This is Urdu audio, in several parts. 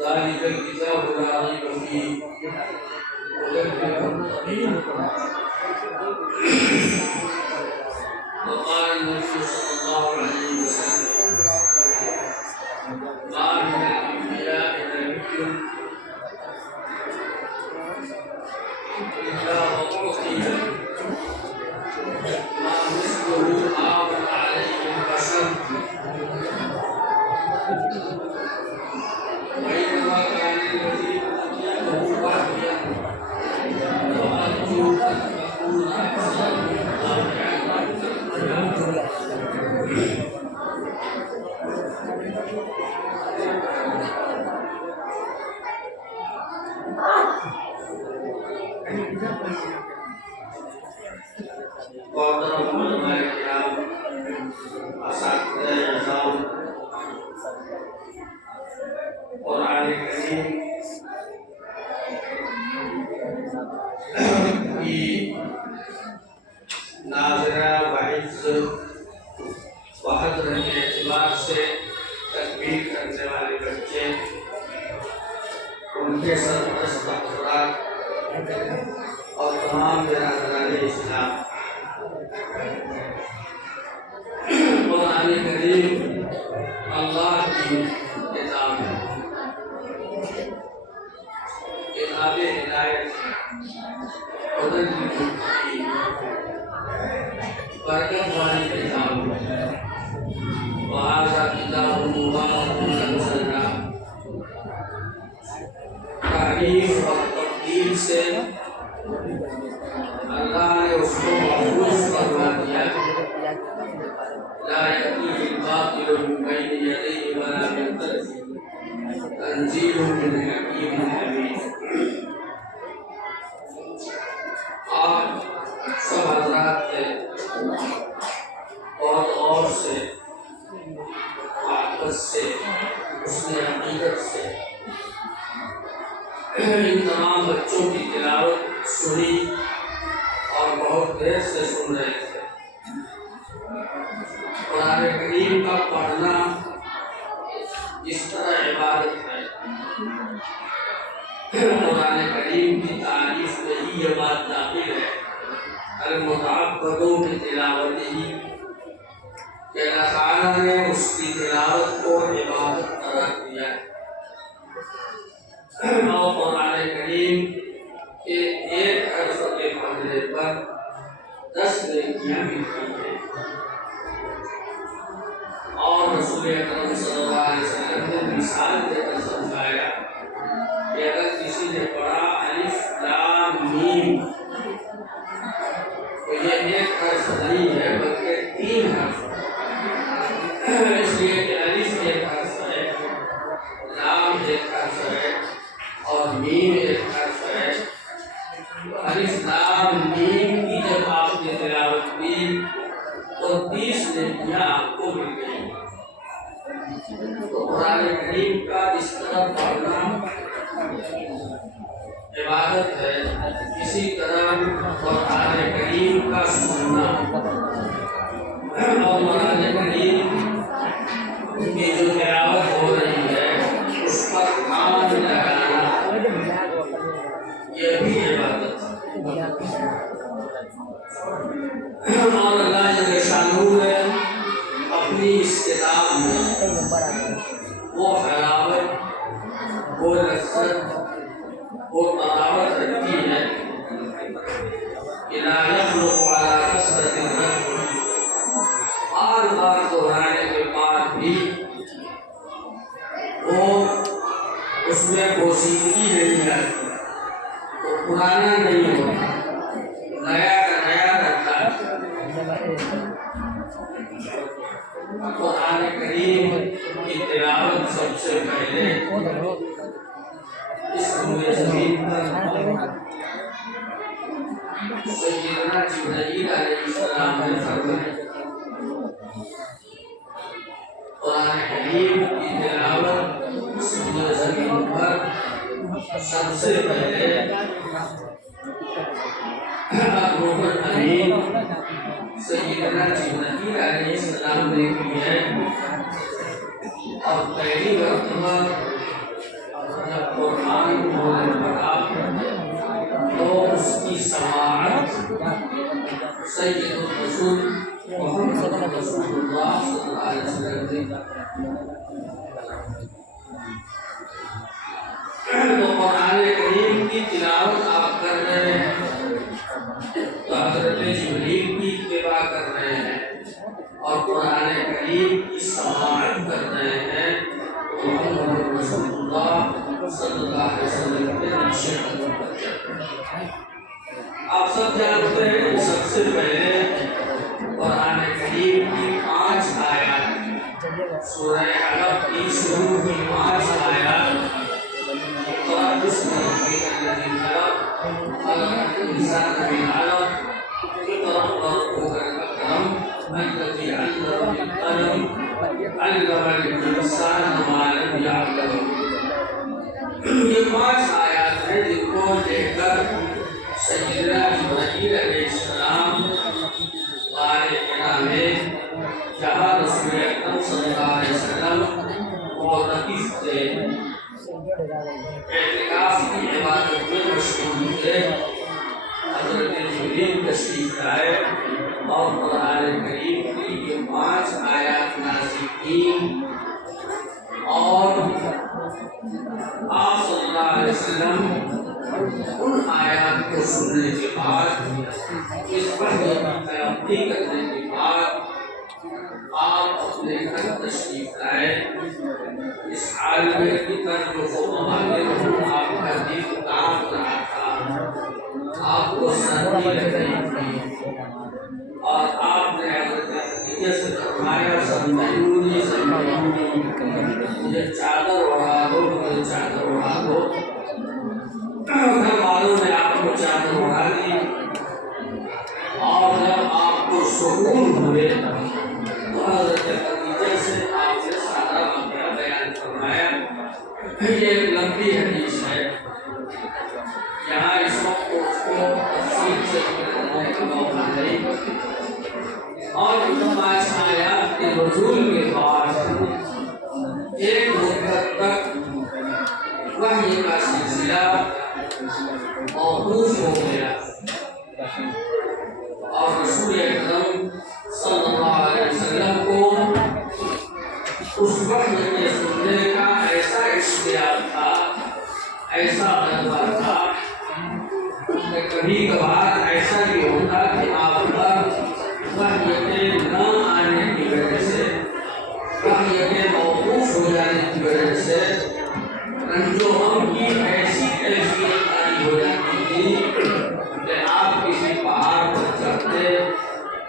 ذلك الكتاب لا ريب فيه هدى للمتقين وقال النبي صلى الله عليه وسلم ما من الانبياء نبي الا واعطي ما مثله آمن عليه البشر وإنما كان الذي أوتيته وحيا وأرجو أن أكون أكثر قرآن کریم کی ناظرہ وعز وحضرت کے اعتبار سے تکبیر کرنے والے بچے ان کے سرپرست افراد اور تمام برادران اسلام قرآن کریم اللہ کی کتاب ہے کتاب ہدایت ہدی للمتقین برکت والی کتاب ہے وہذا کتاب مبارک انزلناہ تعریف اور تقدیر سے اللہ نے اس کو محفوظ فرما دیا لا يأتيه الباطل من بين يديه ولا من خلفه تنزيل من حكيم حميد آپ سب حضرات نے بہت غور سے محبت سے حسن حقیقت سے ان تمام بچوں کی تلاوت سنی اور بہت دیر سے سن رہے تھے قرآن کریم کا پڑھنا اس طرح عبادت ہے قرآن کریم کی تعریف میں ہی یہ بات داخل ہے المتعبدوں کی تلاوت ہی کہ اللہ تعالیٰ نے اس کی تلاوت کو عبادت قرار دیا ہے اور قرآن کریم کے ایک حرف کے پڑھنے پر 10 نیکیاں ملتی ہیں اور رسول اکرم صلی اللہ علیہ وسلم نے مثال دے کر سمجھایا کہ اگر کسی نے پڑھا الف لام میم تو یہ ایک حرف نہیں ہے بلکہ 3 حرف اس لیے کہ الف ایک حرف ہے لام ایک حرف ہے اور میم ایک حرف ہے الف لام میم کی جب آپ نے تلاوت کی تو 30 نیکیاں آپ کو مل گئی تو قرآن کریم کا اس طرح پڑھنا عبادت ہے اسی طرح قرآن کریم کا سننا اور قرآن کریم کی جو تلاوت ہو رہی ہے اس پر کان لگانا یہ بھی عبادت ہے اور اللہ جل شانہ نے اپنی اس کتاب میں وہ حلاوت وہ لذت وہ طراوت رکھی ہے کہ لا يخلق على كثرة الرد بار بار دہرانے کے بعد بھی وہ اس میں پوشیدگی نہیں آتی تو پرانا نہیں ہوتا نیا کا نیا رہتا ہے قرآن کریم کی تلاوت سب سے پہلے اس روح زمین پر قرآن کریم کی تلاوت زمین پر سب سے پہلے روح الامین سیدنا جبرائیل علیہ السلام نے کی ہے، اور پہلی مرتبہ جب قرآن بولنے پڑا تو اس کی سماعت سید الرسول محمد رسول اللہ صلی اللہ علیہ وسلم نے تو قرآن کریم کی تلاوت آپ کر رہے ہیں تو حضرت جبریل کی اتباع کر رہے ہیں، اور قرآن کریم کی سماعت کر رہے ہیں تو محمد رسول اللہ صلی اللہ علیہ وسلم کے نقشے قدم پر چل رہے ہیں۔ آپ سب جانتے ہیں کہ سب سے پہلے قرآن کریم کی 5 آیات، سورہ علق کی شروع کی 5 آیات، اقرأ باسم ربک الذی خلق خلق الانسان من علق اقرأ وربک الاکرم الذی علم بالقلم علم الانسان ما لم يعلم۔ یہ 5 آیات ہیں جن کو لے کر سیدنا جبرائیل علیہ السلام غار حرا میں جہاں رسول اکرم صلی اللہ علیہ وسلم معتکف تھے، اعتکاف کی عبادت میں مشغول تھے، حضرت جبریل تشریف لائے اور قرآن کریم کی یہ 5 آیات نازل کی، اور آپ صلی اللہ علیہ وسلم ان آیات کو سننے کے بعد، اس وحی کی تلقی کرنے کے بعد آپ اپنے گھر تشریف لائے۔ اس حال میں کتنا جو آپ کا دل کام رہا تھا، آپ کو سردی لگ رہی تھی، اور آپ نے حضرت خدیجہ سے فرمایا سمجھونی مجھے چادر اڑا دو، مجھے چادر اڑا دو۔ گھر والوں نے آپ کو چادر اڑا دی، اور جب آپ کو سکون ہوئے تو حضرت خدیجہ سے آپ نے سارا واقعہ بیان فرمایا۔ یہ ایک لمبی حدیث ہے، یہاں اس وقت اس کو تفصیل سے کرنے کا موقع نہیں، اور ان 5 آیات کے نزول کے بعد ایک مدت تک وحی کا سلسلہ موقوف ہو گیا، اور رسول اکرم صلی اللہ علیہ وسلم کو اس وحی کے سننے کا ایسا اشتیاق تھا، ایسا غلبہ تھا کہ کبھی کبھار ایسا بھی ہوتا کہ آپ پر وحی کے نہ آنے کی وجہ سے، وحی کے موقوف ہو جانے کی وجہ سے رنج و غم کی ایسی کیفیت آئی ہو جاتی تھی کہ آپ کسی پہاڑ پر چڑھتے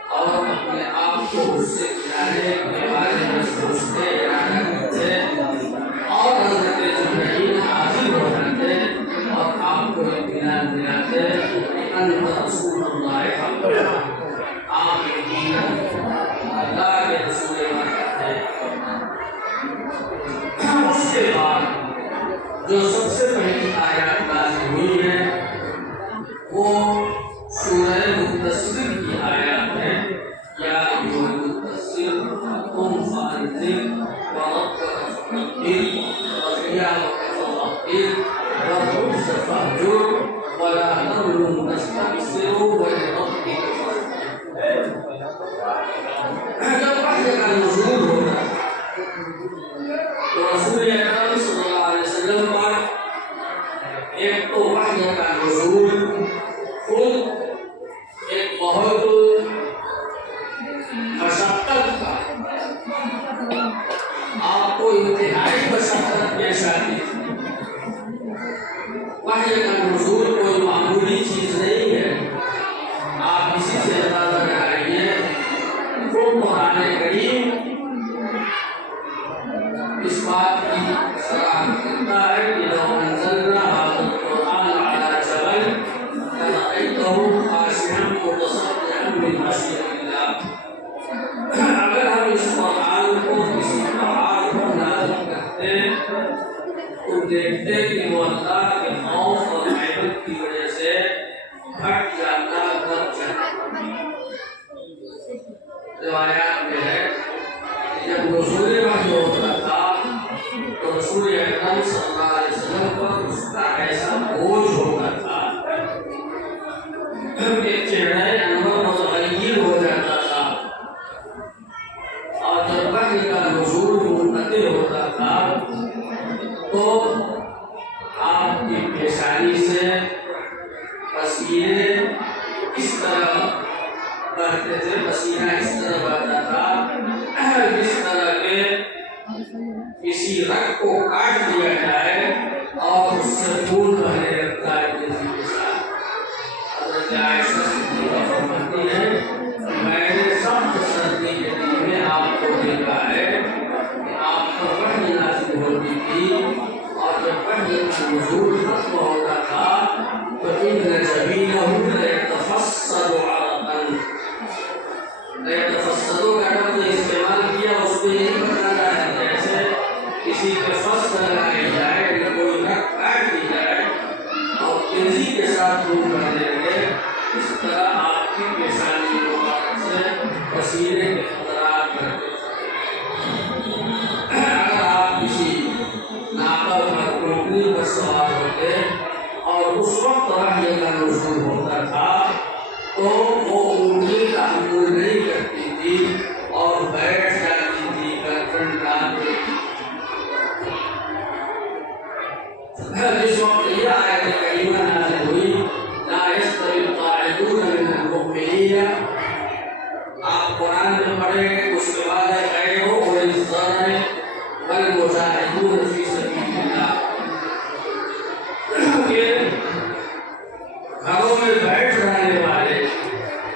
اور اپنے آپ کو اس سے گرانے کے بارے میں سوچتے، ارادہ کرتے، اور حضرت جبرائیل حاضر ہو جاتے اور آپ کو اطمینان دلاتے انت رسول اللہ، آپ یقین اللہ کے رسول اللہ ہیں۔ اس کے بعد جو سب سے پہلی آیات نازل ہوئی ہے وہ سورہ مدثر کی آیات ہے، یا ایھا المدثر قم فانذر وربک فکبر وثیابک فطہر والرجز فاہجر ولا تمنن تستکثر ولربک فاصبر۔ جب وحی کا نزول ہوتا تو رسول اکرم صلی اللہ علیہ وسلم پر ایک تو وحی کا نزول خود ایک بہت مشقت کا، آپ کو انتہائی مشقت پیش آتی تھی۔ وحی کا نزول کوئی معمولی چیز نہیں ہے، آپ اسی سے اندازہ لگائیے۔ خود قرآن کریم اس بات کی صراحت کرتا ہے کہ لو انزلنا هذا القرآن على جبل لرأيته خاشعا متصدعا من خشية الله۔ اگر ہم اس قرآن کو کسی روایات میں ہے کہ جب نزول وحی ہوتا تھا تو رسول اکرم صلی اللہ علیہ وسلم پر اس کا ایسا بوجھ ہوتا تھا کہ چہرہ انور متغیر ہو جاتا تھا، اور جب وحی کا نزول منقطع ہوتا تھا تو آپ کی پیشانی سے پسینے اس طرح بہتے تھے، پسینہ اس طرح بہتا تھا جس طرح کے کسی رگ کو کاٹ دیا جائے اور اس سے خون بہنے لگتا ہے تیزی کے ساتھ۔ حضرت عائشہ صدیقہ فرماتی ہے میں نے سخت سردی کے دن میں آپ کو دیکھا ہے کہ آپ پر وحی نازل ہوتی تھی، اور جب وحی کا نزول ختم ہوتا تھا تو ان جبینہ لیتفصل عرقا، لیتفصل کا لفظ استعمال کیا، اس کو یہ بتانا ہے جیسے کسی کے فصل لگائی جائے یا کوئی رگ کاٹ دی جائے اور تیزی کے ساتھ خون بہنے لگے، اس طرح آپ کی پیشانی مبارک سے پسینے کے قطرات بہتے تھے۔ اگر آپ کسی ناقہ پر اونٹنی پر سوار ہوتے اور اس وقت وحی کا نزول ہوتا تھا تو وہ اونٹنی تحمل نہیں کرتی تھی اور بیٹھ جاتی تھی، گردن ڈال دیتی تھی۔ جس وقت یہ آیت کریمہ نازل ہوئی لا یستوی القاعدون من المؤمنین، آپ قرآن میں پڑھیں گے، اس کے بعد ہے غیر اولی الضرر والمجاہدون فی سبیل اللہ، کہ گھروں میں بیٹھ رہنے والے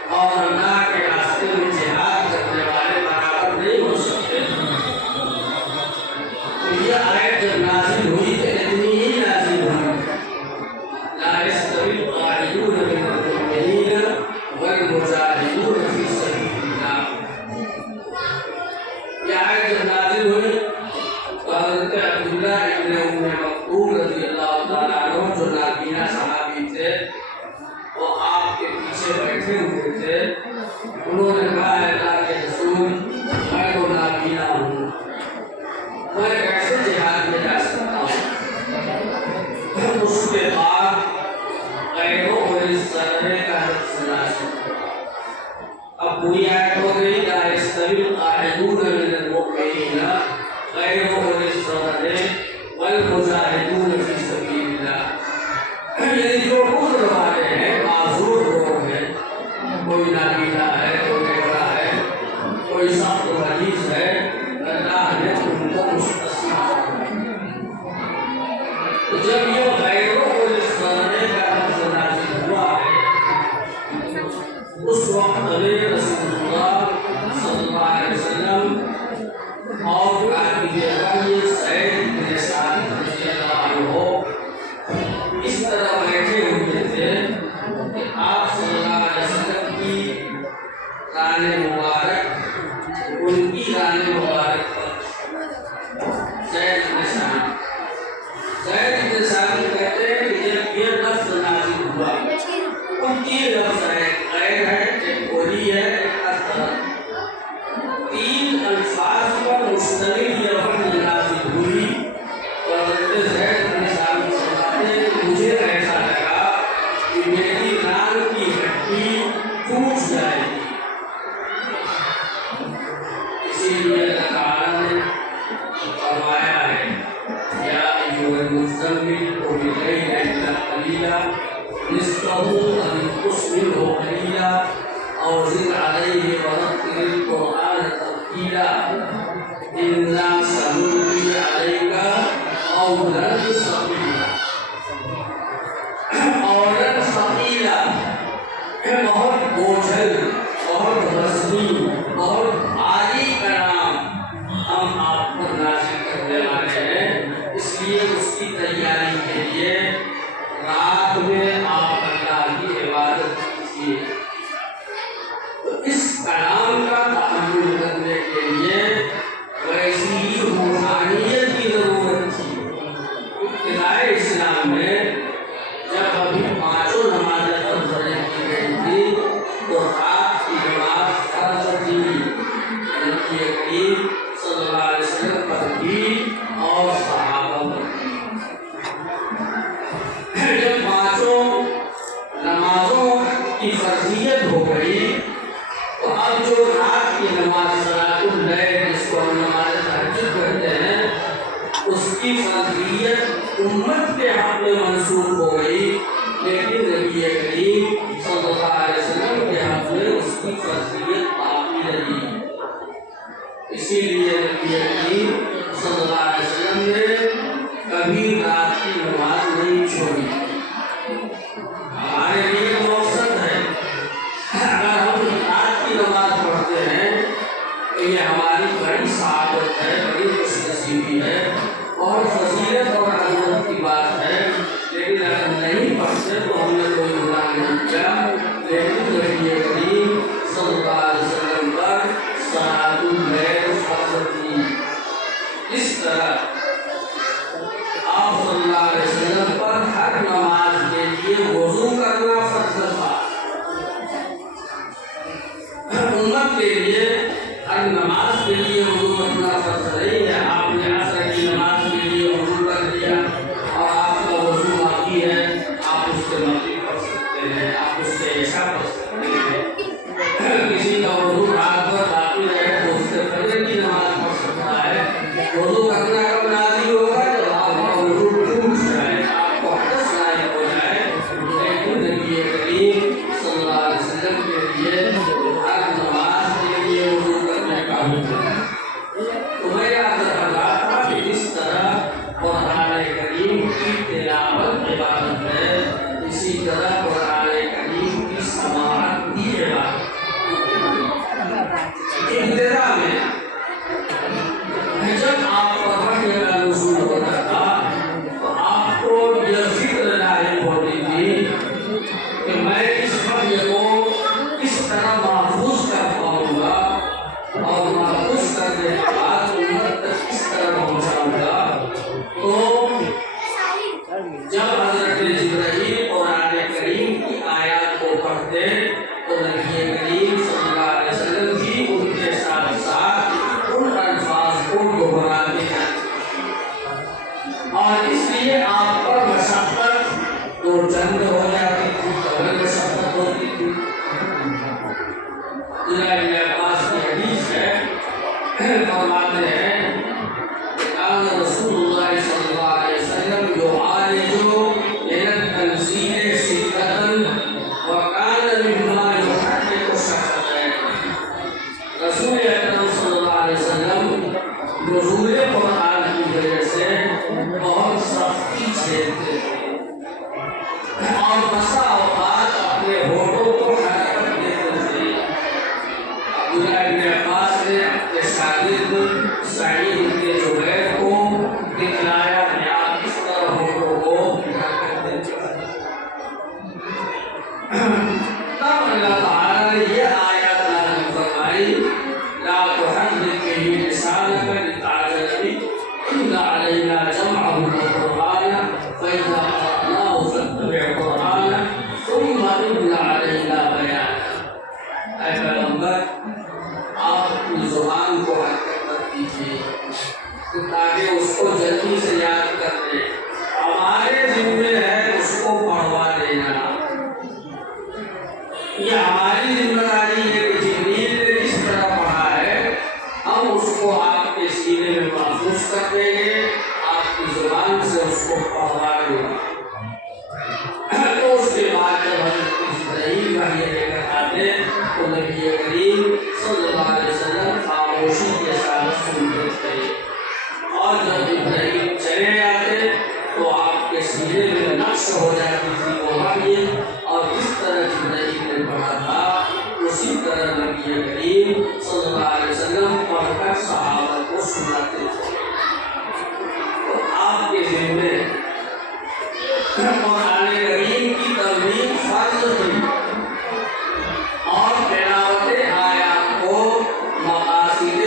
اور اللہ کے راستے میں جہاد کرنے والے برابر نہیں ہو سکتے۔ تو یہ آیت جب نازل ہوئی تو اتنی ہی نازل ہوئی لا یستوی القاعدون من المؤمنین والمجاہدون فی سبیل اللہ۔ یہ آیت جب نازل ہوئی تو حضرت عبداللہ ابن ام مکتوم رضی اللہ تعالیٰ عنہ جو نابینا صحابی تھے وہ آپ کے پیچھے بیٹھے ہوئے تھے، انہوں نے کہا ہے اللہ کے رسول میں تو نابینا ہوں، میں کیسے جہاد میں جا سکتا ہوں؟ اس کے بعد غیر اولی الضرر کا لفظ نازل ہوا۔ اب پوری آیت ہو گئی لا یستوی القاعدون من المؤمنین غیر اولی الضرر والمجاہدون فی سبیل اللہ، یعنی جو عذر والے ہیں، معذور لوگ ہیں، کوئی نابینا ہے، کوئی بہرا ہے، کوئی سخت مریض ہے، اللہ نے ان کو مستثنیٰ تو جب یہ غیر اولی الضرر کا لفظ نازل ہوا ہے اس وقت رسول اللہ صلی اللہ علیہ وسلم اور آپ کی وحی سعید بن سعد رضی اللہ عنہ اس طرح بیٹھے ہوئے تھے کہ آپ صلی اللہ علیہ وسلم کی ران مبارک ان کی ران مبارک پر زید بن سعد کہتے ہیں کہ جب یہ لفظ نازل ہوا ان کی لفظ ہے غیر ہے، ایک اولی ہے، ایک اضطر، تین الفاظ پر مشتمل یہ وحی نازل ہوئی تو حضرت زید بن ثابت فرماتے ہیں کہ مجھے ایسا لگا کہ میری ران کی ہڈی ٹوٹ جائے گی، اسی لیے اللہ تعالیٰ نے فرمایا ہے یا ایھا المزمل قم اللیل الا قلیلا نصفہ او انقص منہ قلیلا او زد علیہ ورتل القرآن ترتیلا انا سنلقی علیک قولا ثقیلا۔ قولا ثقیلا بہت بوجھل، بہت وزنی، بہت بھاری کلام ہم آپ پر نازل کرنے والے ہیں، اس لیے اس کی تیاری کے لیے رات میں آپ اللہ کی عبادت کیجیے۔ تو اس کلام کا تحمل کرنے کے لیے ویسی ہی روحانیت کی ضرورت تھی، کی فضیلت امت کے حق میں منسوخ ہو گئی، لیکن نبی کریم صلی اللہ علیہ وسلم کے حق میں اس کی فضیلت باقی رہی۔ اسی لیے نبی کریم صلی اللہ علیہ وسلم نے کبھی رات کی نماز نہیں چھوڑی۔ ہمارے لیے مقصد ہے اگر ہم رات کی نماز پڑھتے ہیں تو یہ ہماری بڑی سعادت ہے، بڑی خوش نصیبی ہے اور فضیلت اور عظمت کی بات ہے، لیکن اگر نہیں پڑھتے تو ہم نے کوئی گناہ نہیں کیا۔ لیکن نبی کریم صلی اللہ علیہ وسلم پر صلاۃ اللیل فرض تھی۔ اس طرح آپ صلی اللہ علیہ وسلم پر ہر نماز کے لیے وضو کرنا فرض تھا۔ امت کے لیے ہر نماز کے لیے وضو کرنا فرض نہیں ہے۔ آپ نے عصر کی نماز کے لیے وضو کر لیا اور آپ کا وضو باقی ہے، آپ اس سے مغرب پڑھ سکتے ہیں، آپ اس سے عشاء پڑھ سکتے ہیں۔ کسی کا وضو رات بھر باقی ہے تو اس سے فجر کی نماز پڑھ سکتا ہے۔ وضو کرنا کب لازم ہوگا؟ جب آپ کا وضو ٹوٹ جائے، آپ کو حدث لاحق ہو جائے۔ لیکن نبی کریم صلی اللہ علیہ وسلم کے لیے ہر نماز کے لیے وضو کرنے کا حکم ہے۔ تو میں یاد رکھ رہا تھا کہ اس طرح قرآن کریم کی تلاوت عبادت ہے، اسی طرح قرآن کریم کی سماعت بھی عبادت ہے۔ ابتدا میں جب آپ پر وحی کا نزول ہوتا تھا تو آپ کو یہ فکر لاحق ہوتی تھی کہ میں اس وحی کو کس طرح محفوظ کر پاؤں گا اور محفوظ کرنے کے بعد امت تک کس طرح پہنچاؤں گا۔ تو جب حضرت جبرائیل قرآن کریم کی آیات کو پڑھتے تو نبی کریم صلی اللہ علیہ وسلم بھی ان کے ساتھ ساتھ ان الفاظ کو دہراتے ہیں، اور اس لیے آپ پر مشقت تو چند ہو جاتی تھی، ڈبل مشقت ہوتی تھی۔ عبداللہ بن عباس کی حدیث ہے، فرماتے ہیں کہ کان رسول اللہ صلی اللہ علیہ وسلم یعالج من التنزیل شدۃ وکان مما یحرک الشفتین۔ رسول اکرم صلی اللہ علیہ وسلم نزول قرآن کی وجہ سے بہت سختی جھیلتے تھے اور بسا اوقات اپنے ہونٹوں کو حرکت دیتے تھے۔ عبداللہ بن عباس نے اپنے شاگرد سعید بن جبیر کو دکھلایا کہ آپ اس طرح ہونٹوں کو حرکت دیتے ہیں۔ تب اللہ تعالیٰ نے یہ آیات نازل فرمائی، لا تحرک به لسانک لتعجل به ان علینا جمعه وقرآنه فإذا قرأناه فاتبع قرآنه ثم ان علینا بیانه۔ اے پیغمبر، آپ اپنی زبان کو حرکت کر دیجیے تاکہ اس کو جلدی سے یاد کر لیں، ہمارے ذمہ ہے اس کو پڑھوا دینا۔ یہ ہماری ذمہ داری ہے کہ جبریل نے کس طرح پڑھا ہے ہم اس کو آپ کے سینے میں محفوظ کر دیں گے، آپ کی زبان سے اس کو پڑھوا دیں گے۔ تو اس کے بعد جب حضرت جبرائیل وحی لے کر آتے تو نبی کریم صلی اللہ علیہ وسلم خاموشی کے ساتھ سنتے تھے، اور جب جبرائیل چلے جاتے تو آپ کے سینے میں نقش ہو جاتی تھی وہ وحی، اور اس طرح جبرائیل نے پڑھا تھا اسی طرح نبی کریم صلی اللہ علیہ وسلم پڑھ کر صحابہ کو سناتے تھے۔ تو آپ کے ذمہ قرآن کریم کی ترمیم فرض تھی اور تلاوت آیات کو مقاصد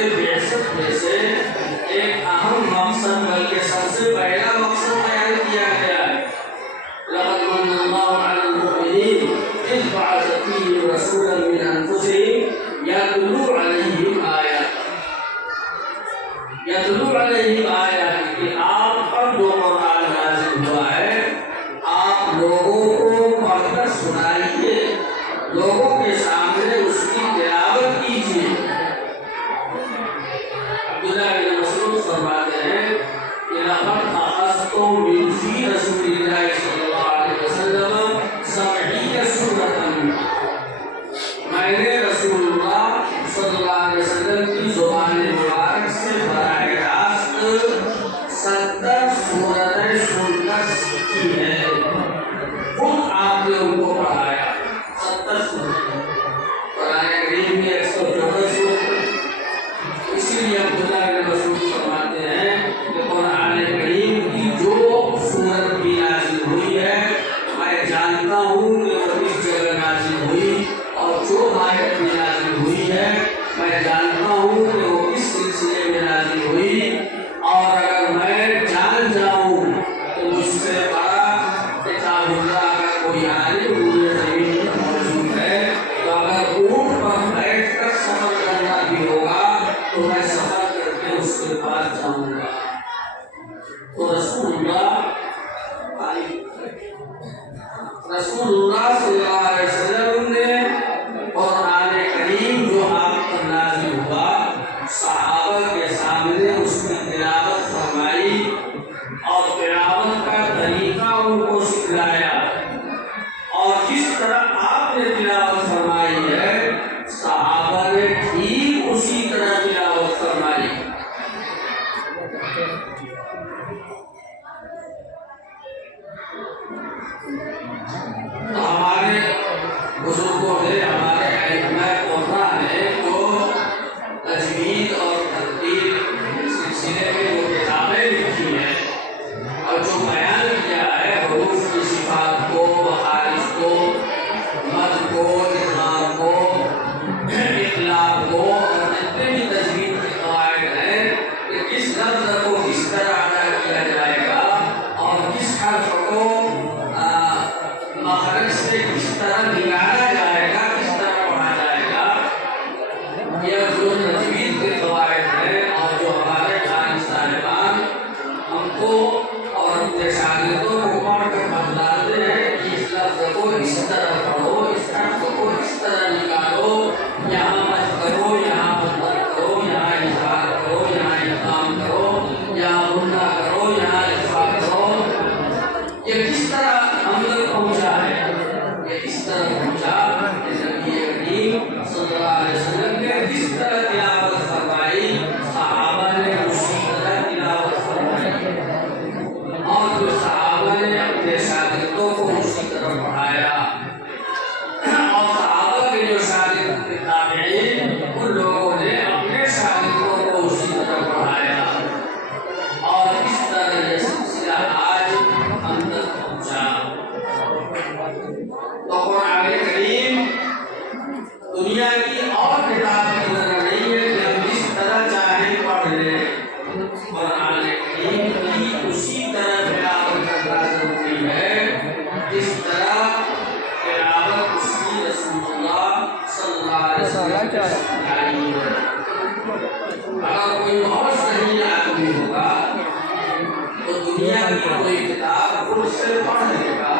کی کوئی کتاب خود سے پڑھ لے گا،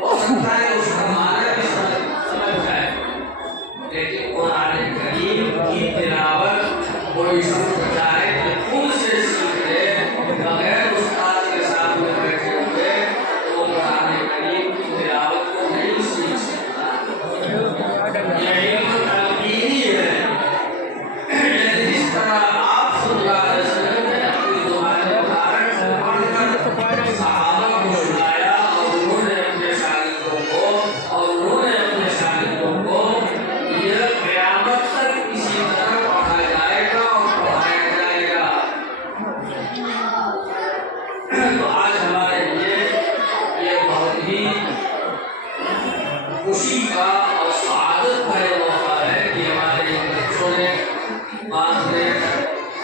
ہو سکتا ہے اس کا معنی بھی سمجھ جائے، لیکن قرآن کریم کی تلاوت کوئی شخص چاہے کہ خود سے سیکھ لے بغیر استاد کے سامنے بیٹھے ہوئے، تو وہ قرآن کریم کی تلاوت کو نہیں سیکھ سکتا۔ یہ علم تلقینی ہے، جس طرح آپ صلی اللہ علیہ وسلم نے اپنی زبان مبارک سے پڑھ کر صحابہ کو سنایا، اور انہوں نے اپنے شاگردوں کو یہ قیامت تک اسی طرح پڑھا جائے گا اور پڑھایا جائے گا۔ تو آج ہمارے لیے یہ بہت ہی خوشی کا اور سعادت کا یہ موقع ہے کہ ہمارے بچوں نے بعض نے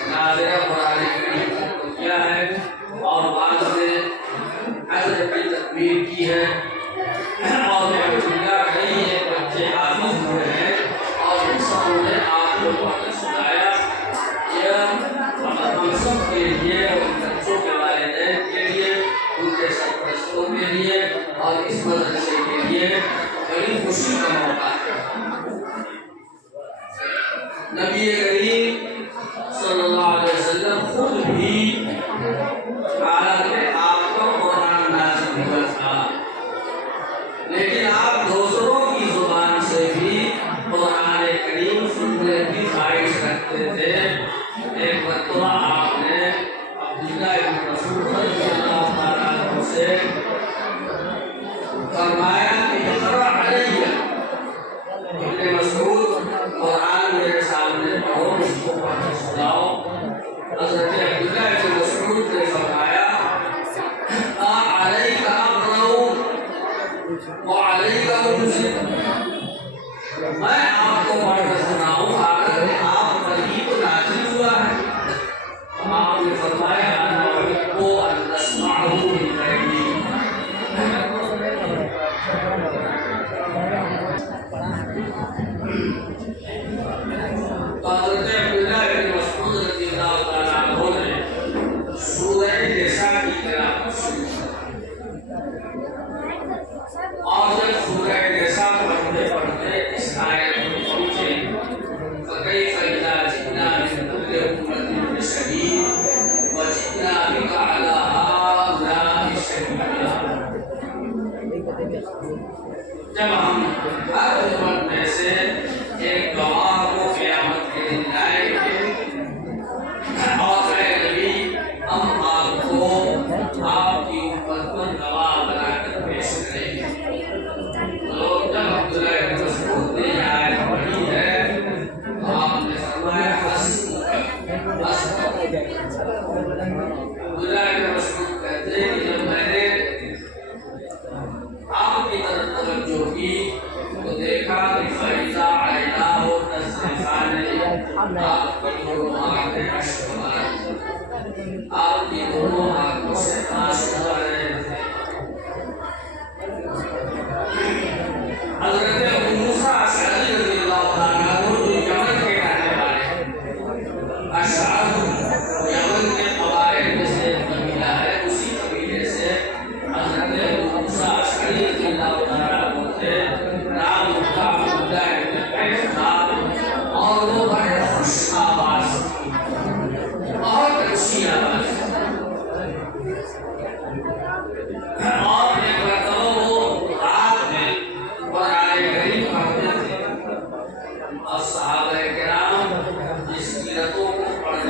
ناظرہ قرآن کریم کو کیا ہے اور بعض نے حضرت کی تکبیر کی ہے، اور الحمدللہ کئی بچے حافظ ہوئے ہیں اور ان سب نے آپ لوگوں نے سنایا۔ یہ ہم سب کے لیے، ان بچوں کے والدین کے لیے، ان کے سرپرستوں کے لیے اور اس مدرسے کے لیے بڑی خوشی کا موقع ہے۔ نبی کریم صلی اللہ علیہ وسلم خود بھی حالانکہ آپ کو قرآن نازل ہوا تھا، لیکن آپ دوسروں کی زبان سے بھی قرآن کریم سننے کی خواہش رکھتے تھے۔ ایک مرتبہ آپ نے عبداللہ بن مسعود رضی اللہ تعالیٰ عنہ سے فرمایا کہ اقرأ علیہ، ابن مسعود قرآن میرے سامنے پڑھو، اس کو پڑھ کر سناؤ۔ حضرت عبداللہ بن مسعود نے فرمایا علیک اقرأ وعلیک انزل، میں آپ کو پڑھ کر سناؤں اگر آپ پر ہی تو نازل ہوا ہے۔ آپ نے فرمایا انا احب ان اسمعه من غیری، حضرت عبداللہ بن مسعود رضی اللہ تعالیٰ عنہ نے سورہ نساء کی تلاوت شروع کی، اور جب سورہ نساء پڑھتے پڑھتے اس آیت میں پہنچے فَكَيْفَ إِذَا جِئْنَا مِن كُلِّ أُمَّةٍ بِشَهِيدٍ وَجِئْنَا بِكَ عَلَىٰ هَٰؤُلَاءِ شَهِيدًا، جب ہم ہر امت میں سے ایک گواہ کو قیامت کے دن لائیں گے، اور اے نبی ہم آپ کو آپ کی امت پر گواہ بنا کر پیش کریں گے۔ تو جب عبداللہ بن مسعود نے یہ آیت پڑھی ہے تو آپ نے فرمایا حسبک حسبک۔ عبداللہ بن مسعود کہتے ہیں کہ جب میں نے آپ کی طرف توجہ کی تو دیکھا کہ فَإِذَا عَيْنَاهُ تَذْرِفَانِ، آپ کی دونوں آنکھیں اشک بہا رہی تھیں، آپ کی دونوں آنکھوں سے آنسو بہ رہے تھے۔ حضرت ابو موسیٰ اشعری رضی اللہ تعالیٰ عنہ جو یمن کے رہنے والے ہیں، اشعر یمن کے قبائل میں سے ایک قبیلہ ہے، اسی قبیلے سے حضرت ابو موسیٰ اشعری رضی اللہ تعالیٰ عنہ تھے، نام ان کا عبداللہ بن قیس تھا، اور وہ بڑے خوش آواز تھی، بہت اچھی آواز تھی، اور ایک مرتبہ وہ رات میں قرآن کریم پڑھتے تھے، اور صحابہ کرام اس سیرتوں کو پڑھنے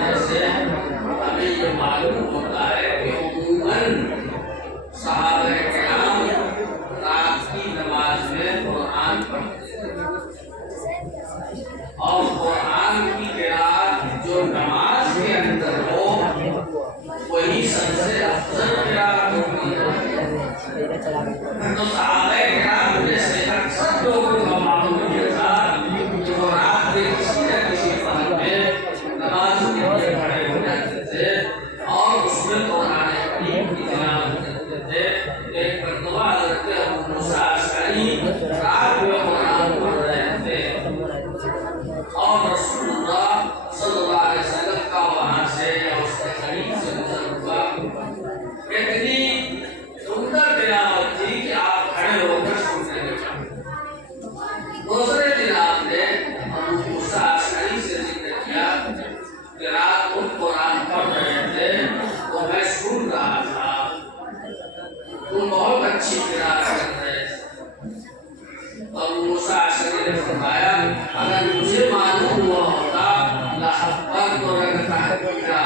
تلاوت کو رکھتا کیا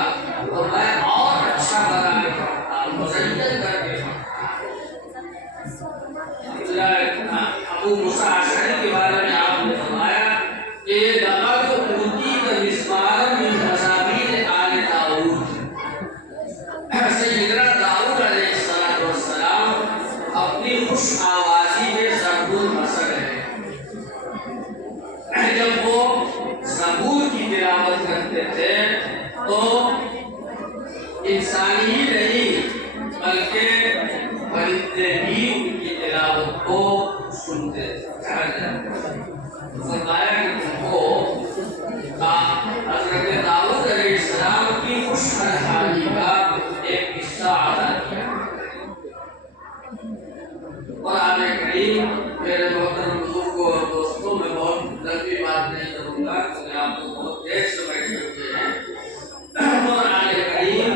تو میں اور اچھا بنا کے پڑھتا مزین کر کے پڑھتا۔ ابو موسیٰ اشعری کے بارے میں آپ نے فرمایا کہ لقد اوتیت مسمارا من مزامیر آل داؤد، سیدنا داؤد علیہ السلام اپنی خوش آوازی میں ضرب المثل ہے۔ جب وہ زبور کی تلاوت کرتے تھے تو انسانی ہی نہیں بلکہ فرشتے بھی ان کی تلاوت کو سنتے تھے۔ فرمایا کہ تم کو حضرت داؤد علیہ السلام کی خوش حالی کا ایک قصہ عطا کیا۔ قرآن کریم میرے محترم بزرگوں اور دوستوں، میں بہت لمبی بات نہیں کروں گا کیونکہ آپ کو بہت دیر سے بیٹھے ہوئے ہیں۔ قرآن کریم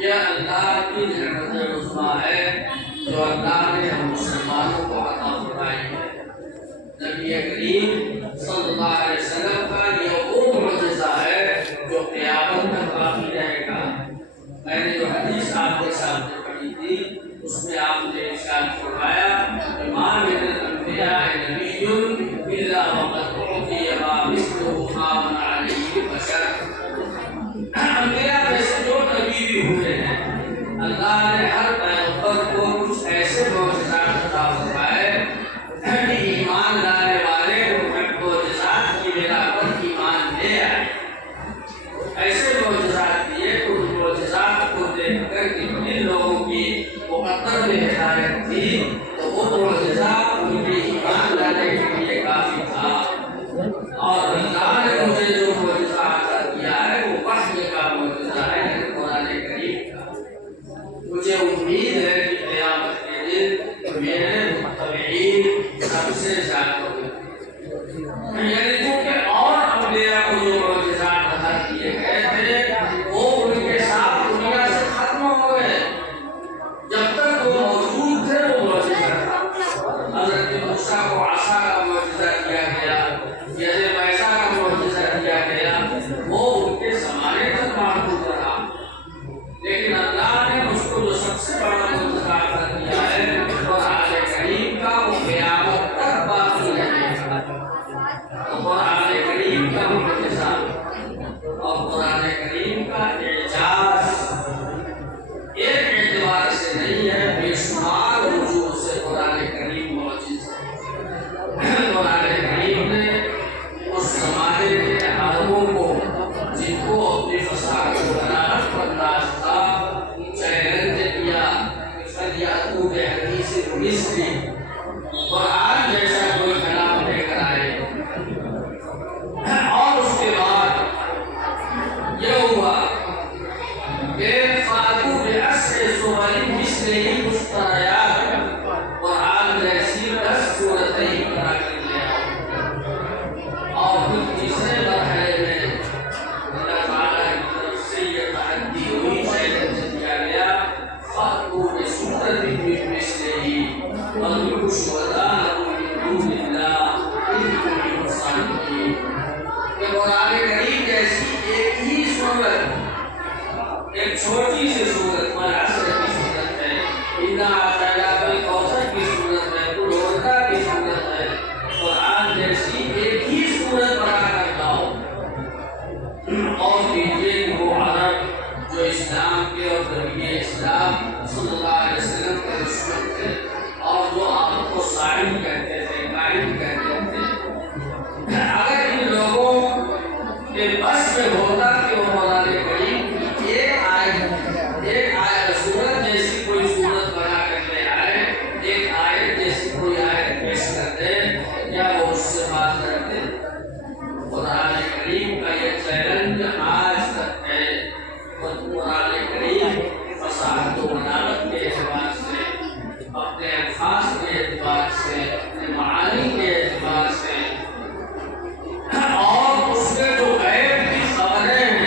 یہ اللہ کی نعمت عظمیٰ ہے جو اللہ نے ہم مسلمانوں کو عطا فرمائی ہے۔ نبی کریم صلی اللہ علیہ وسلم کا یہ وہ معجزہ ہے جو قیامت تک باقی رہے گا۔ میں نے جو حدیث آپ کے سامنے پڑھی تھی اس میں آپ نے ارشاد فرمایا کہ ما من الانبیاء نبی الا وقد اعطی ما مثلہ آمن علیہ بشر۔ انبیاء میں سے جو نبی بھی ہوئے ہیں اللہ نے ہر پیغمبر کو کچھ ایسے معجزات عطا فرمائے کہ ایمان لانے والے ان معجزات کی بنا پر ایمان لے آئے۔ ایسے معجزات دیے کہ ان معجزات کو دیکھ کر کتنے لوگوں کی مقدر میں ہدایت تھی تو وہ معجزہ ان کے ایمان لانے کے لیے کافی تھا۔ اور اللہ نے مجھے جو معجزہ عطا کیا ہے وہ وحی کا معجزہ ہے، یعنی قرآن کریم کا۔ مجھے امید ہے کہ قیامت کے دن میرے متبعین سب سے زیادہ ہوگی، یعنی کیونکہ اور انبیاء کو جو معجزات عطا کیے گئے تھے وہ ان کے ساتھ دنیا سے ختم ہو گئے۔ جب تک وہ موجود تھے وہ معجزہ تھا۔ حضرت موسیٰ کو عصا کا معجزہ دیا گیا، ید بیضا کا معجزہ دیا گیا، وہ ان کے زمانے تک محدود رہا۔ لیکن اللہ نے اس کو جو سب سے بڑا معجزہ عطا کیا ہے قرآن کریم کا، وہ قیامت تک باقی رہے گا۔ قرآن کریم کا معجزہ اور قرآن کریم کا اعجاز ایک اعتبار سے نہیں ہے، بے شمار وجوہ سے قرآن کریم معجز ہے۔ قرآن کریم نے اس زمانے کے عالموں کو جن کو اپنی فصاحت و بلاغت پر ناز تھا چیلنج کیا کہ فلیأتوا بحدیث مثلہ، قرآن جیسا کوئی کلام لے کر آئے۔ اور اس کے بعد یہ ہوا کہ فاتوا بعشر سور مثلہ مفتریات، قرآن جیسی 10 سورتیں بنا کر لے آؤ۔ اور پھر تیسرے مرحلے میں اللہ تعالیٰ کی طرف سے یہ تحدی ہوئی، چیلنج دیا گیا فاتوا بسورۃ من مثلہ وادعوا شہداءکم من دون اللہ ان کنتم صادقین۔ کہ قرآن کریم جیسی ایک ہی سورت، ایک چھوٹی سی سورت، والعصر کی سورت ہے، انا اعطیناک الکوثر کی سورت ہے، قل هو اللہ کی سورت ہے، قرآن جیسی ایک ہی سورت بنا کر لاؤ اور دیجیے کہ وہ عرب جو اسلام کے اور نبی اسلام صلی اللہ علیہ وسلم کے دشمن تھے اور جو آپ کو صاحب کہتے تھے، قائد کہتے تھے، اگر ان لوگوں کے بس میں ہوتا کہ وہ قرآن کریم کی ایک آیت سورت جیسی کوئی سورت بنا کر لے آئے، ایک آیت جیسی کوئی آیت پیش کر دے، کیا وہ اس سے بات کرتے؟ قرآن کریم کا یہ چیلنج آج تک ہے۔ قرآن کریم فصاحت و بلاغت کے اعتبار سے، اپنے الفاظ کے اعتبار سے، اپنے معانی کے اعتبار سے، اور اس میں جو غیب کی خبریں ہیں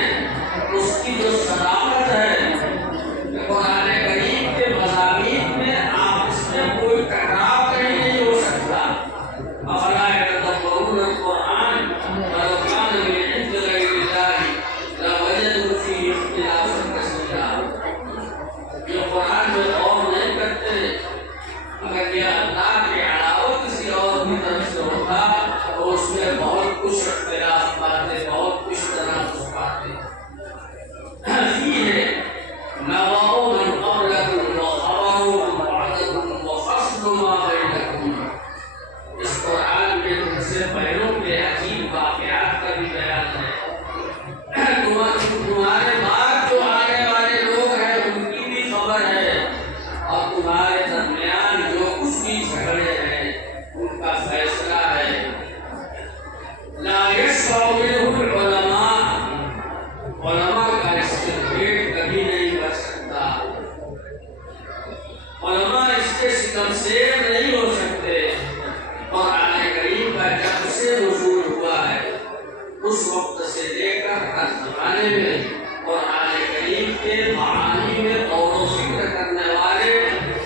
تک ہر زمانے میں قرآن کریم کے معانی میں غور و فکر کرنے والے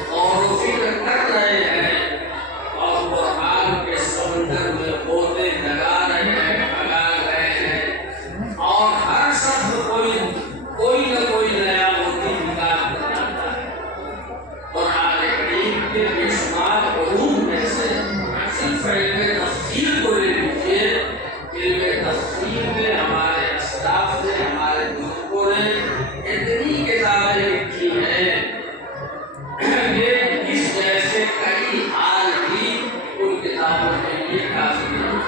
غور و فکر کر رہے ہیں اور قرآن کے سمندر میں غوطے لگا رہے ہیں، لگا رہے ہیں، اور ہر شخص کوئی نہ کوئی نیا موتی نکال کر لاتا ہے۔ قرآن کریم کے بے شمار علوم میں سے صرف علم تفسیر کو لے لیجیے، علم تفسیر میں ہمارے اسلاف نے، ہمارے بزرگوں نے اتنی کتابیں لکھی ہیں کہ اس جیسے کئی حال بھی ان کتابوں کے لیے کافی نہیں۔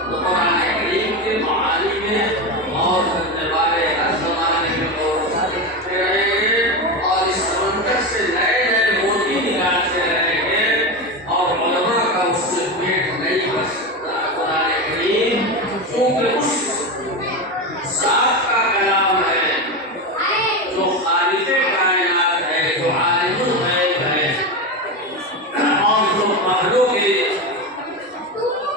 تو قرآن کریم کے معانی میں اور کرنے والے ہر زمانے میں غور و فکر کرتے رہیں گے اور اس سمندر سے نئے نئے موتی نکالتے رہیں گے اور علماء کا اس سے پیٹ نہیں بھر سکتا۔ قرآن کریم کیونکہ اس ذات کا کلام ہے جو خالق کائنات ہے، جو عالم الغیب ہے اور جو پہلو کے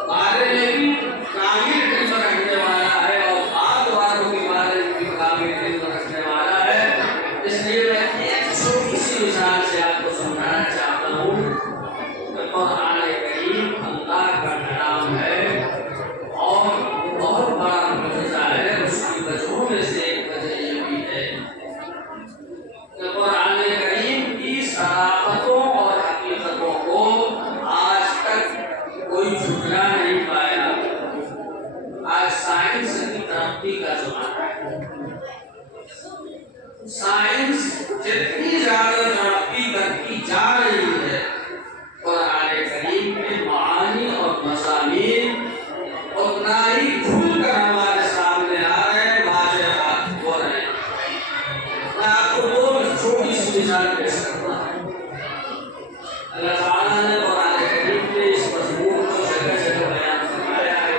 بارے میں بھی کامل علم رکھنے والا ہے اور بعد والوں کے بارے میں بھی کامل علم رکھنے والا ہے۔ اس لیے میں ایک چھوٹی سی مثال سے آپ کو سمجھانا چاہتا ہوں کہ قرآن کریم اللہ کا کلام ہے اور بہت بڑا معجزہ ہے۔ اس کی وجہوں میں سے ایک وجہ یہ بھی ہے کہ قرآن کریم کی صراحتوں اور حقیقتوں کو آج تک کوئی جھٹلا نہیں پایا۔ آج سائنس کی ترقی کا زمانہ ہے۔ سائنس جتنی زیادہ ترقی کرتی جا رہی ہے، قرآن کریم کے معانی اور مضامین اتنا ہی کھل کر ہمارے سامنے آ رہے ہیں، واضح ہو رہے ہیں۔ میں آپ کو دو چھوٹی سی مثال پیش کرتا ہوں۔ اللہ تعالیٰ نے قرآن کریم کے اس مضمون کو جگہ جگہ بیان فرمایا ہے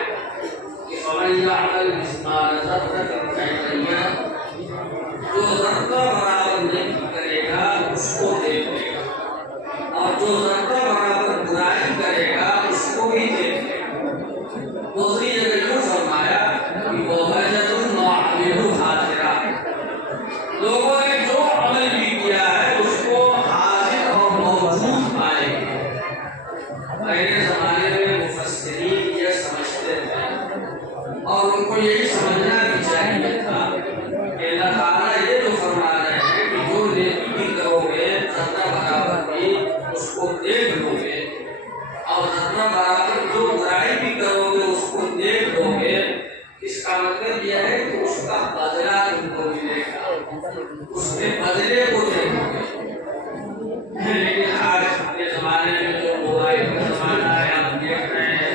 کہ فَمَن يَعْمَلْ مِثْقَالَ ذَرَّةٍ خَيْرًا يَرَهُ، جو ذرہ برابر نیکی کرے گا اس کو دیکھ لے گا اور جو ذرہ برابر برائی کرے گا اس کو بھی دیکھ لے گا۔ دوسری جگہ یوں فرمایا کہ وَوَجَدُوا مَا عَمِلُوا حَاضِرًا، لوگوں نے جو عمل بھی کیا ہے اس کو حاضر اور موجود پائیں گے۔ پہلے زمانے میں مفسرین یہ سمجھتے تھے اور ان کو یہی سمجھنا بھی چاہیے تھا کہ اللہ تعالیٰ یہ جو فرما رہے ہیں کہ جو نیکی بھی کرو گے ذرہ برابر بھی اس کو دیکھ لو گے اور ذرہ برابر جو برائی بھی کرو گے اس کو دیکھ لو گے، اس کا مطلب یہ ہے کہ اس کا بدلہ تم کو ملے گا، اس کے بدلے کو دیکھو گے۔ لیکن آج کے زمانے میں جو موبائل کا زمانہ ہے، آپ دیکھ رہے ہیں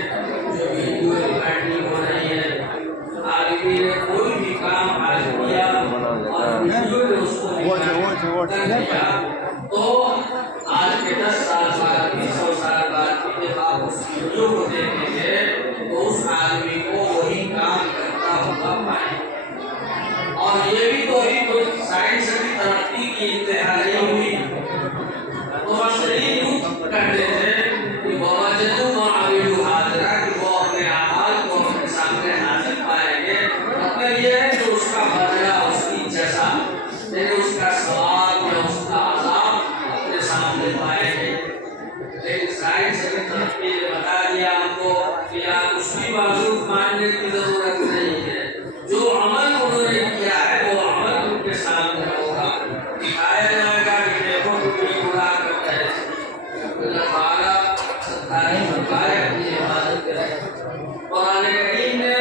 جو ویڈیو ریکارڈنگ ہو رہی ہے، آدمی نے کوئی بھی کام آج کیا اور ویڈیو میں اس کو کر دیا تو آج کے 10 سال بعد 20 سال بعد جب آپ اس ویڈیو کو دیکھیں گے تو اس آدمی کو وہی کام کرتا ہوا پائیں گے۔ اور یہ بھی کوئی سائنس کی ترقی کی انتہا نہیں ہوئی۔ مفسرین یوں کہتے تھے کہ وَوَجَدُوا مَا عَمِلُوا حَاضِرًا، کہ وہ اپنے اعمال کو اپنے سامنے حاضر پائیں گے۔ مطلب یہ ہے کہ اس کا بدلہ، اس کی جزا، یعنی اس کا ثواب یا اس کا عذاب اپنے سامنے پائیں گے۔ لیکن سائنس کی ترقی نے بتا دیا ہم کو کہ آپ اس کی معذور ماننے کی ضرورت نہیں ہے، جو عمل انہوں نے کیا ہے وہ عمل ان کے سامنے ہوگا، دکھایا جائے گا کہ دیکھو تم یہ گناہ کرتے ہیں۔ اللہ تعالیٰ ستائش فرمائے، اپنی حفاظت کرے۔ قرآن کریم نے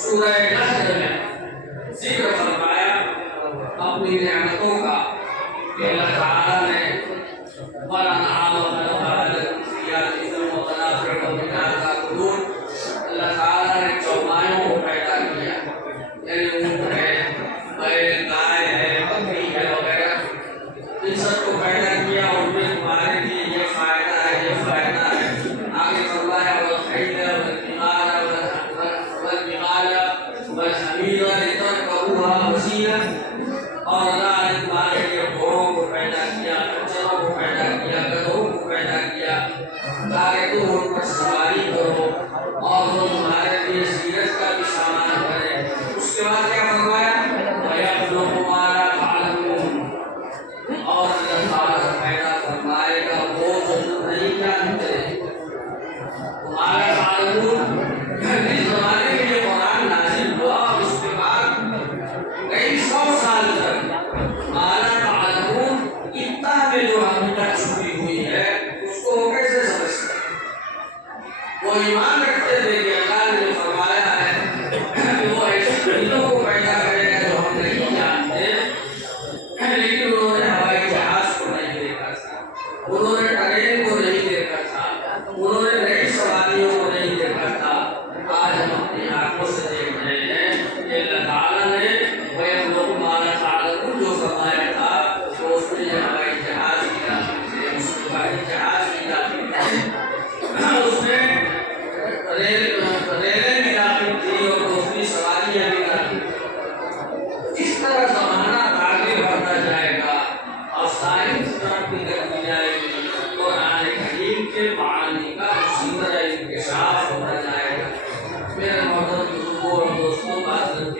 سورہ نحل میں ذکر فرمایا اپنی نعمتوں کا کہ اللہ تعالیٰ نے وَالْأَنْعَامَ خَلَقَهَا لَكُمْ فِيهَا دِفْءٌ وَمَنَافِعُ وَمِنْهَا تَأْكُلُونَ۔ اللہ تعالیٰ نے چوپایوں کو پیدا کیا، یعنی اونٹ ہے، بیل، گائے ہے، بکری ہے وغیرہ، ان سب کو پیدا کیا، ان میں تمہارے لیے یہ فائدہ ہے، یہ فائدہ ہے۔ آگے فرمایا وَالْخَيْلَ وَالْبِغَالَ وَالْحَمِيرَ لِتَرْكَبُوهَا وَزِينَةً، اور اللہ نے تمہارے لیے گھوڑوں کو پیدا کیا، خچروں کو پیدا کیا، گدھوں کو پیدا کیا تاکہ تم ان پر سواری کرو اور وہ تمہارے لیے زینت کا بھی سامان بنے۔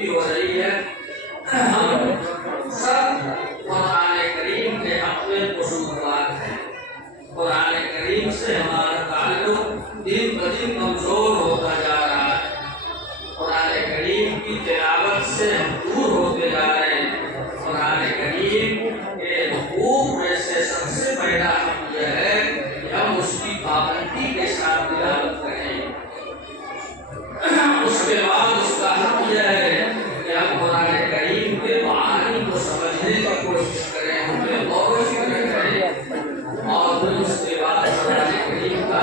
پوری ہو رہی ہے، ہم سب قرآن کریم کے اپنے قصوروات ہیں۔ قرآن کریم سے ہمارا تعلق دن بدن کمزور ہوتا جا رہا ہے، قرآن کریم کی تلاوت سے ہم دور ہوتے جا رہے ہیں۔ قرآن کریم کے حقوق میں سے سب سے پہلا حق یہ ہے کہ ہم اس کی پابندی کے ساتھ تلاوت کریں۔ اس کے بعد اس کا حق یہ ہے کہ ہم قرآن کریم کے معانی کو سمجھنے کی کوشش کریں، ان پہ غور و فکر کریں، اور پھر اس کے بعد قرآن کریم کا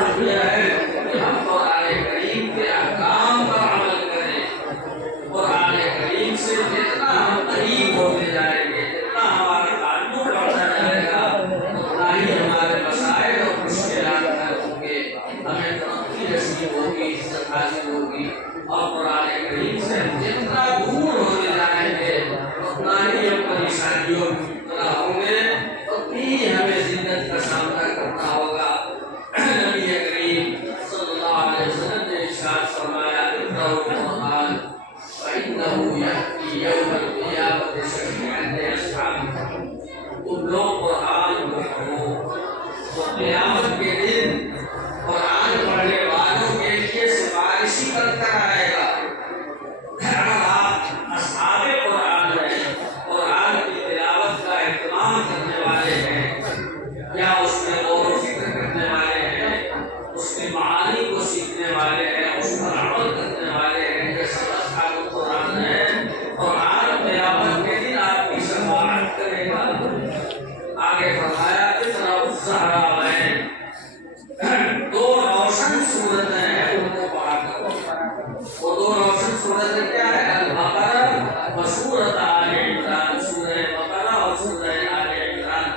حق یہ ہے کہ ہم قرآن کریم کے احکام پر عمل کریں۔ قرآن کریم سے جتنا ہم قریب ہوتے جائیں گے، جتنا ہمارا تعلق بڑھتا جائے گا، اتنا ہی ہمارے مسائل اور مشکلات حل ہوں گے، ہمیں ترقی نصیب ہوگی، عزت حاصل ہوگی۔ اور قرآن کریم سے ہم جتنا دور ہوتے جائیں گے، اتنا ہی ہم پریشانیوں میں مبتلا ہوں گے، اتنی ہی ہمیں ذلت کا سامنا کرنا ہوگا۔ نبی کریم صلی اللہ علیہ وسلم نے ارشاد فرمایا، اقرأوا القرآن فإنه يأتي يوم القيامة شفيعا لأصحابه۔ تم لوگ قرآن کو پڑھو تو قیامت کے دن قرآن پڑھنے والوں کے لیے سفارشی کرتا آئے گا۔ اگر آپ اصحاب قرآن ہیں، قرآن کی تلاوت کا اہتمام کرنے والے ہیں، یا اس میں غور و فکر کرنے والے ہیں، اس کے معانی کو سیکھنے والے ہیں، اس پر عمل کرنے والے ہیں، جیسے اصحاب قرآن ہیں، قرآن قیامت کے دن آپ کی شفاعت کرے گا۔ آگے فرمایا اقرأوا الزہراوین، دو روشن سورتیں ہیں، ان کو پڑھا کرو۔ وہ دو روشن سورتیں کیا ہے؟ البقرہ و سورۃ آل عمران، سورہ بقرہ اور سورہ آل عمران۔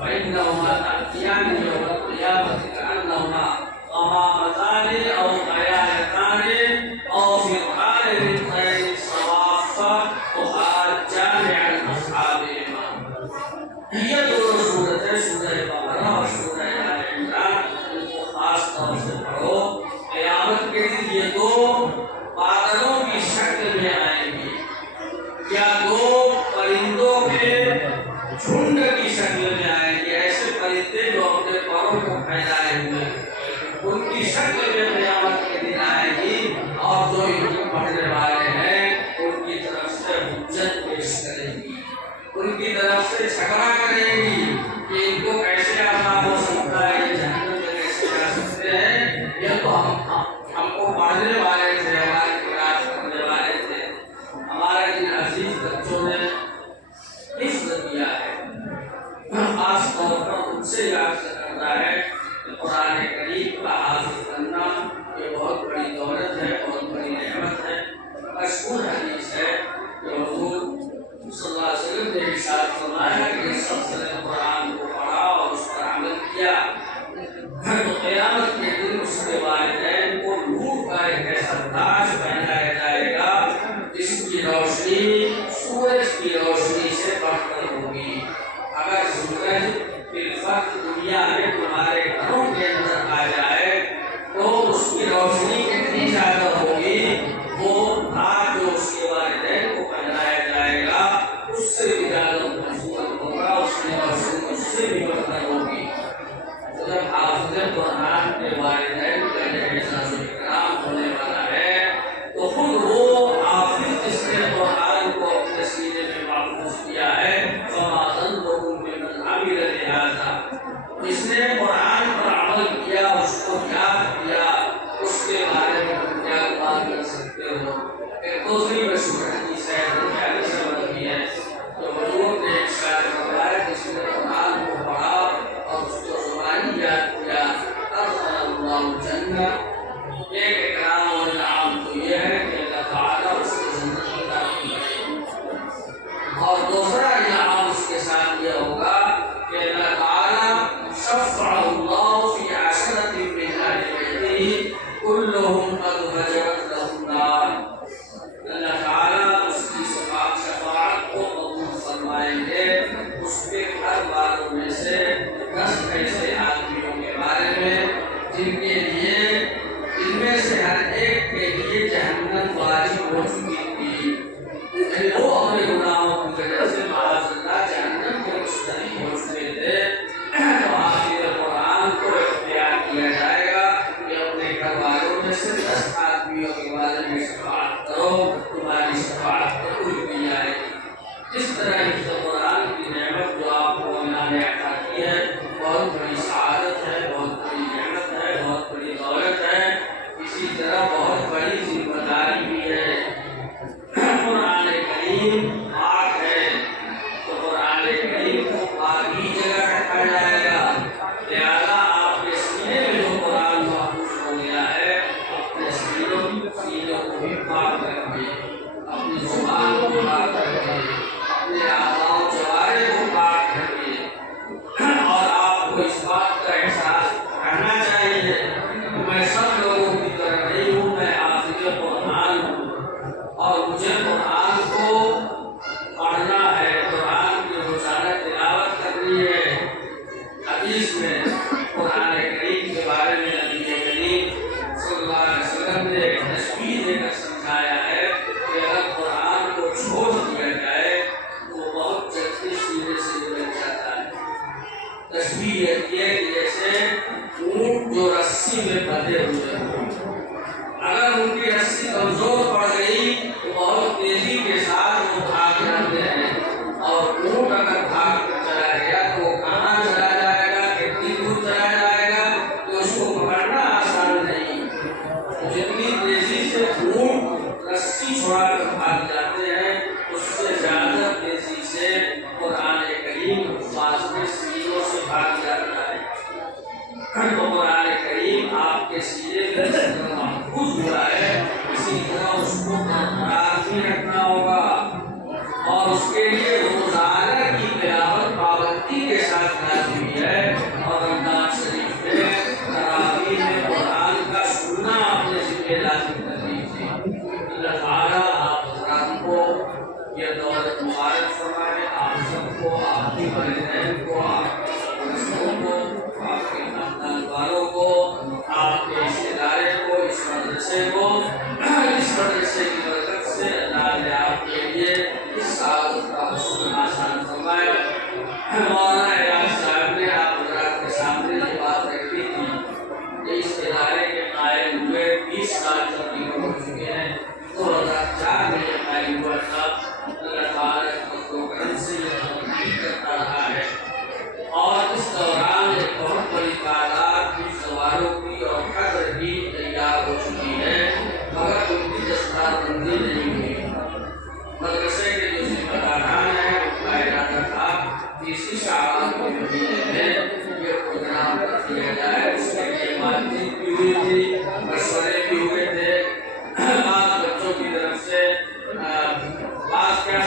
فإنهما تأتيان يوم القيامة كأنهما غمامتان أو طيارتان أو فرقان من طير صوافة تحاجان عن أصحابهما۔ یہ دونوں سورتیں سورہ بقرہ اور سورہ آل عمران، ان کو خاص طور سے پڑھو۔ قیامت کے دن یہ دو بادلوں کی شکل میں آئیں گی، یا دو پرندوں کے جھنڈ کی شکل میں آئیں گے، ایسے پرندے جو اپنے پروں کو پھیلائے ہوئے ہیں، ان کی شکل میں قیامت کے دن آئے گی، اور جو ان کو پڑھنے والے ہیں ان کی طرف سے حجت پیش کرے گی، ان کی طرف سے جھگڑا کرے گی کہ ان کو کیسے عذاب ہو سکتا ہے، یہ جہنم میں کیسے جا سکتے ہیں، یہ تو ہم کو پڑھنے والے تھے، ہماری قرآن پڑھنے والے تھے، ہمارے جن عزیز بچوں نے حفظ کیا ہے، خاص طور پر ان سے یاد کرتا ہے کہ قرآن کریم کا حافظ کرنا یہ بہت بڑی دولت ہے، بہت بڑی نعمت ہے۔ مشہور حدیث ہے کہ حضور صلی اللہ علیہ وسلم نے ارشاد فرمایا کہ جس شخص نے قرآن کو پڑھا اور اس پر عمل کیا تو قیامت کے دن اس کے والدین کو نور کا ایک ایسا تاج پہنایا جائے گا جس کی روشنی سورج کی روشنی سے بڑھ کر ہوگی۔ اگر سورج بالفرض دنیا میں تمہارے گھروں کے اندر آ جائے تو اس کی روشنی کتنی زیادہ ہوگی، وہ تاج جو اس کے والدین کو پہنایا جائے گا اس سے بھی زیادہ خوبصورت ہوگا، اس کی روشنی اس سے بھی بڑھ کر ہوگی۔ جب حافظ قرآن کے والدین کا اعزاز و اکرام ہونے والا ہے تو خود وہ حافظ جس نے قرآن کو اپنے سینے میں محفوظ کیا ہے، فما ظنكم بمن عمل بهذا، جس نے قرآن پر عمل کیا، اس کو یاد کیا، اس کے بارے میں تم کیا بات کر سکتے ہو۔ ایک دوسری مشہور حدیث ہے بخاری سے مروی ہے، جو حضور نے ارشاد فرمایا جس نے قرآن کو پڑھا اور اس کو زبانی یاد کیا، ادخل اللہ الجنہ۔ ایک اکرام اور انعام تو یہ ہے کہ اللہ تعالیٰ اس کو جنت میں داخل کرے، اور دوسرا انعام اس کے ساتھ یہ ہوگا کہ اللہ تعالیٰ شفع اللہ فی عشرۃ من اہل بیتہ کلہم قد وجبت لہم النار، اللہ تمہاری شفاعت قبول کی جائے گی۔ اس طرح حفظ قرآن کی نعمت جو آپ کو اللہ نے عطا کی ہے بہت بڑی سعادت ہے، بہت بڑی نعمت ہے، بہت بڑی دولت ہے، اسی طرح بہت بڑی ذمہ داری بھی ہے۔ قرآن کریم پاک ہے تو قرآن کریم کو پاک ہی جگہ رکھا جائے گا، لہذا آپ کے سینے میں جو قرآن محفوظ ہو گیا ہے اپنے سینوں کو بھی پاک رکھیے، اپنی زبان کو پاک رکھیے، اپنے اعضاء و جوارح کو پاک رکھیے، اور آپ کو اس بات کا احساس کرنا چاہیے کہ میں سب لوگوں کی طرح نہیں ہوں، میں حافظ قرآن ہوں اور مجھے قرآن کو پڑھنا ہے، قرآن کی روزانہ تلاوت کرنی ہے۔ حدیث میں قرآن کریم کے بارے میں نبی کریم صلی اللہ علیہ وسلم نے ایک تشبیہ دے کر سمجھایا ہے کہ اگر قرآن کو چھوڑ دیا جائے تو وہ بہت جلدی سینے سے نکل جاتا ہے۔ تشبیہ یہ ہے کہ جیسے اونٹ جو رسی میں بندھے ہوئے ہوں، اگر ان کی رسی کمزور پڑ گئی تو بہت تیزی کے ساتھ وہ بھاگ جاتے ہیں، اور اونٹ اگر بھاگ کر چلا گیا تو وہ کہاں چلا جائے گا، کتنی دور چلا جائے گا تو اس کو پکڑنا آسان نہیں۔ جتنی تیزی سے اونٹ رسی چھوڑا کر بھاگ جاتے ہیں اس سے زیادہ تیزی سے قرآن کریم حفاظ کے سینوں سے بھاگ جاتا ہے۔ تو قرآن کریم آپ کے سینے میں جس طرح محفوظ ہوا ہے اسی طرح اس کو برقرار بھی رکھنا ہوگا، اور اس کے لیے روزانہ کی تلاوت پابندی کے ساتھ لازمی ہے، اور رمضان شریف میں تراویح میں قرآن کا سننا اپنے ذمہ لازم کر لیجیے۔ اللہ تعالیٰ آپ حضرات کو یہ دولت مبارک فرمائے، آپ سب کو، آپ کے والدین کو، آپ کے دوستوں کو، آپ کے خاندان والوں کو، آپ کے اس ادارے کو، اس مدرسے کو، اس مدرسے کی برکت سے اللہ نے آپ کے لیے اس سعادت کا حصول آسان فرمایا۔ مولانا اعجاز صاحب نے آپ حضرات کے سامنے یہ بات رکھی تھی کہ اس ادارے کے قائم ہوئے 20 سال تقریباً ہو چکے ہیں، 2004 میں یہ قائم ہوا تھا۔ اللہ تعالیٰ کے کرم سے یہ تبدیل کرتا رہا ہے، اور اس دوران ایک بہت بڑی تعداد حفظ والوں کی اور قدر بھی تیار ہو چکی ہے، مگر ان کی دستار بندی نہیں ہوئی۔ مدرسے کے جو ذمہ داران ہیں ان کا ارادہ تھا کہ اسی شعبان کے مہینے میں یہ پروگرام کر دیا جائے، اس کے لیے بات چیت بھی ہوئی تھی، مشورے بھی ہوئے تھے، بعض بچوں کی طرف سے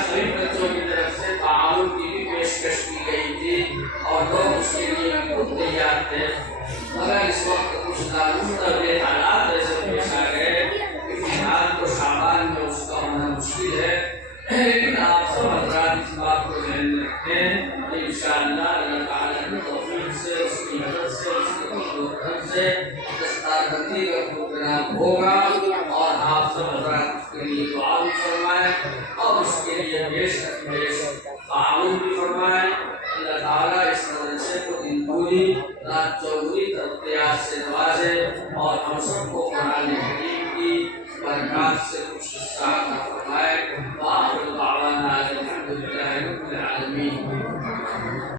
سبھی بچوں کی طرف سے تعاون کی بھی پیشکش کی گئی تھی، اور لوگ اس کے لیے خود تیار تھے، مگر اس وقت کچھ نامستقبل حالات ایسے پیش آ گئے کہ فی الحال تو شعبان میں اس کا ہونا مشکل ہے، لیکن آپ سب حضرات اس بات کو ذہن میں رکھیں کہ انشاءاللہ اللہ تعالیٰ کی توفیق سے، اس کی مدد سے، اس کے فضل و کرم سے دستار بندی کا پروگرام ہوگا، اور آپ سب حضرات اس کے لیے دعا بھی فرمائیں اور اس کے لیے بیش تعاون بھی فرمائیں۔ اللہ تعالیٰ اس مدرسے کو دن دوری رات چوگنی ترقیات سے نوازے، اور ہم سب کو قرآن کریم کی برکات سے کچھ حصہ عطا فرمائے۔ وآخر دعوانا الحمد للہ رب العالمین۔